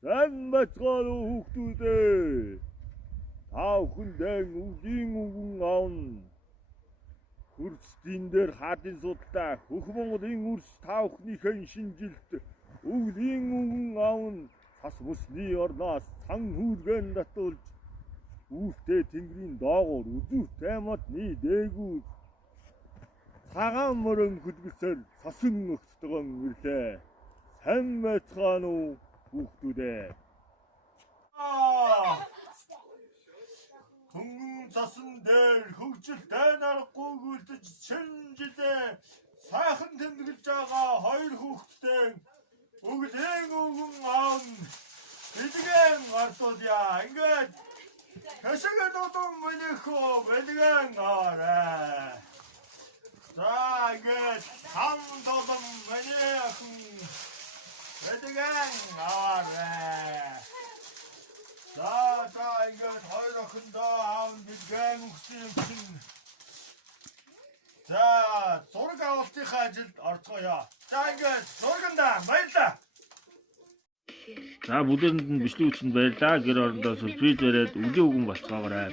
Сайн бацгаана уу хүүхдүүд ээ. Та бүхэндээ үгийн үгэн аавна. Хөрсдийн дээр хаадын судалтай хөх Монголын үрс та бүхнийхээ шинжилт үгийн үгэн аавна. Сас бүсний орноос цан хүүргэн татуулж үүртэй тэнгэрийн доогуур үзүүртэй модны дээгүүр цагаан мөрөн хөдөлгөсөөр сасан өгтгөн ирлээ. Сайн бацгаана уу хүүхдүүдээ. Хөнгөн цасан дээр хөгжилтэй нарахгүй гүйлдэж шинжилээ сайхан тэмдэглэж байгаа хоёр хүүхдтэй өглөө өгөн аавна. Бэлгэн артуудя ингээд хэсэг дуудсан мөнхөө бэлгэн аваарай. За ингээд хам дуудсан мөнхөн бэлгэн аваарай. За ингээд хоёр охиндоо аавн бэлгэн өгсөн юм чинь. За зураг авалтынхаа ажилд орцгоё. За ингээд зургандаа баярлаа. За бүгдээрэнд нь бичлэг үтсэнд баярлаа. Гэр орондоо сүрприз бариад өглөө үгэн болцоогоорой.